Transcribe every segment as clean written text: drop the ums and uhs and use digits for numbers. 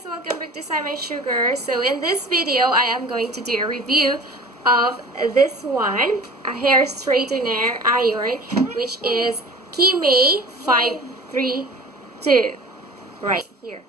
guys, welcome back to Simon Sugar. So in this video, I am going to do a review of this one, a hair straightener iron, which is Kimei 532, right here.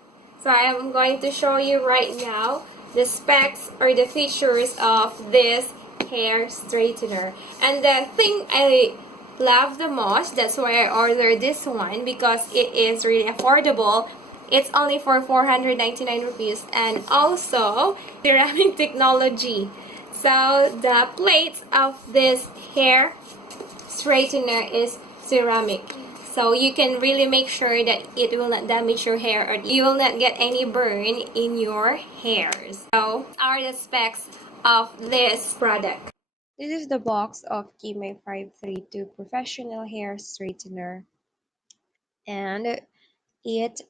So I am going to show you right now the specs or the features of this hair straightener. And the thing I love the most, that's why I ordered this one, because it is really affordable. It's only for 499 rupees, and also ceramic technology. So the plates of this hair straightener is ceramic, so you can really make sure that it will not damage your hair or you will not get any burn in your hairs. So are the specs of this product. This is the box of Kimei 532 professional hair straightener, and it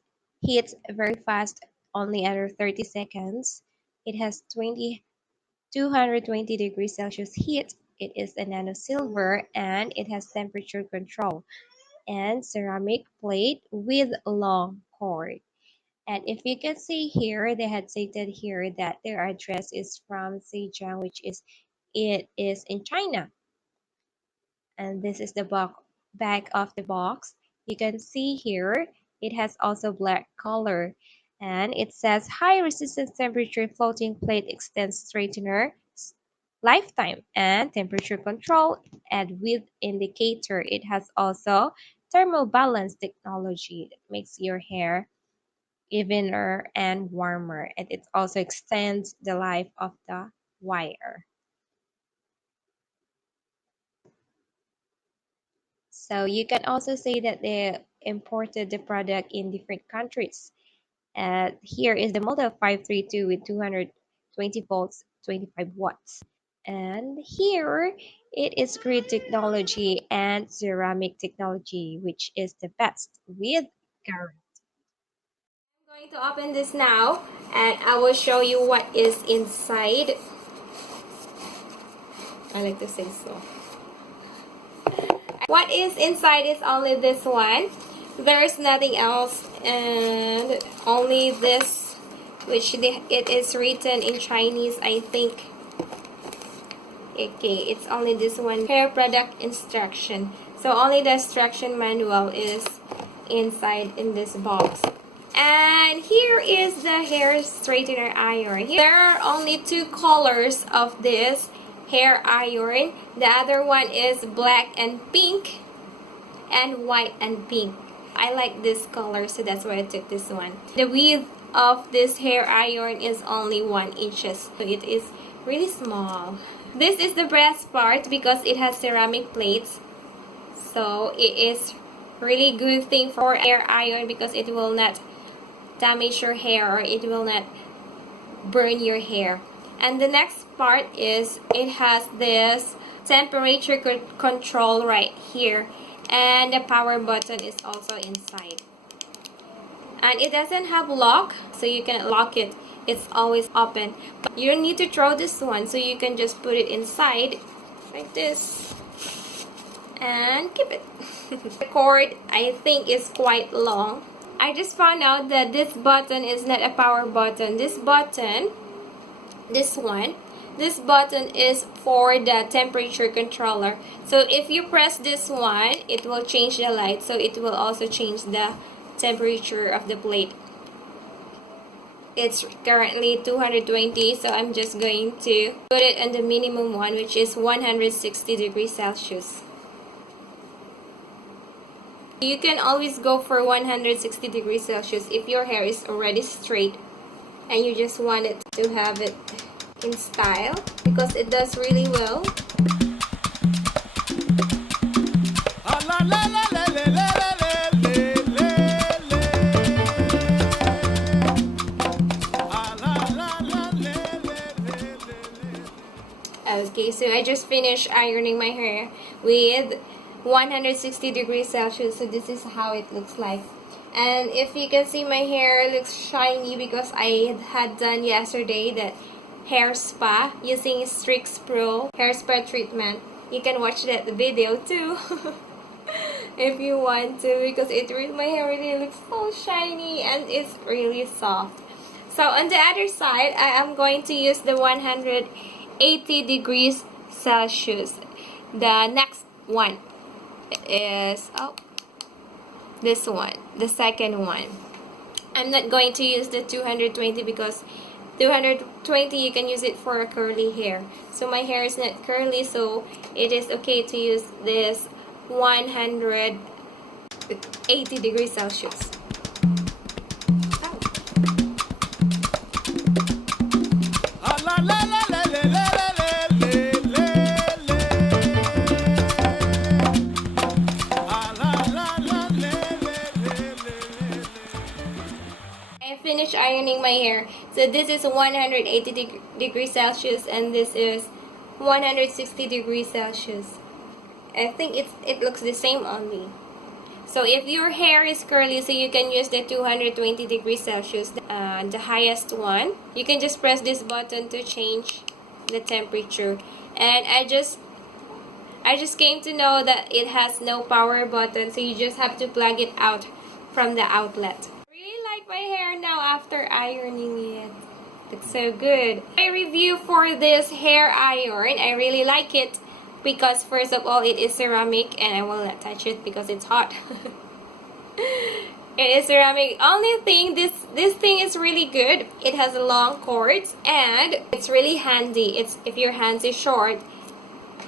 heats very fast, only under 30 seconds. It has 220 degrees Celsius heat. It is a nano silver and it has temperature control and ceramic plate with long cord. And if you can see here, they had stated here that their address is from Zhejiang, which is it is in China. And this is the back of the box. You can see here it has also black color, and it says high resistance temperature floating plate extends straightener lifetime and temperature control and width indicator. It has also thermal balance technology that makes your hair evener and warmer, and it also extends the life of the wire. So you can also say that they imported the product in different countries. Here is the model 532 with 220 volts, 25 watts. And here it is grid technology and ceramic technology, which is the best with current. I'm going to open this now and I will show you what is inside. I like to say so. What is inside is only this one. There's nothing else, and only this, which it is written in Chinese, I think. Okay, it's only this one. Hair product instruction. So only the instruction manual is inside in this box. And here is the hair straightener iron. There are only two colors of this hair iron. The other one is black and pink, and white and pink. I like this color, so that's why I took this one. The width of this hair iron is only 1 inch, so it is really small. This is the best part because it has ceramic plates, so it is really good thing for hair iron because it will not damage your hair or it will not burn your hair. And the next part is it has this temperature control right here, and the power button is also inside. And it doesn't have lock, so you can lock it. It's always open. But you don't need to throw this one, so you can just put it inside like this and keep it. The cord, I think, is quite long. I just found out that this button is not a power button. This button is for the temperature controller. So if you press this one, it will change the light, so it will also change the temperature of the plate. It's currently 220, so I'm just going to put it on the minimum one, which is 160 degrees Celsius. You can always go for 160 degrees Celsius if your hair is already straight and you just want it to have it in style, because it does really well. Okay, so I just finished ironing my hair with 160 degrees Celsius, so this is how it looks like. And if you can see, my hair looks shiny because I had done yesterday that hair spa using Strix Pro hair spa treatment. You can watch that video too if you want to, because my hair really looks so shiny and it's really soft. So on the other side, I am going to use the 180 degrees Celsius. The next one is, oh, this one, the second one. I'm not going to use the 220 because 220 you can use it for curly hair. So my hair is not curly, so it is okay to use this 180 degrees Celsius. Finish ironing my hair. So this is 180 degrees Celsius and this is 160 degrees Celsius. I think it looks the same on me. So if your hair is curly, so you can use the 220 degrees Celsius, the highest one. You can just press this button to change the temperature. And I just came to know that it has no power button, so you just have to plug it out from the outlet. Like my hair now after ironing it. Looks so good. My review for this hair iron, I really like it because first of all it is ceramic and I will not touch it because it's hot. It is ceramic. Only thing, this thing is really good. It has long cords and it's really handy. It's if your hands is short,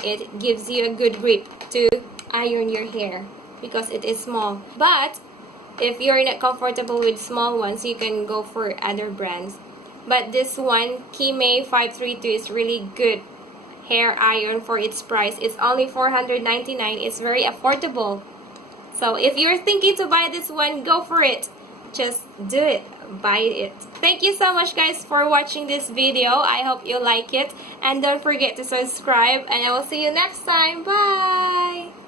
it gives you a good grip to iron your hair because it is small. But if you're not comfortable with small ones, you can go for other brands. But this one, Kime 532, is really good hair iron for its price. It's only $499. It's very affordable. So if you're thinking to buy this one, go for it. Just do it. Buy it. Thank you so much guys for watching this video. I hope you like it. And don't forget to subscribe. And I will see you next time. Bye!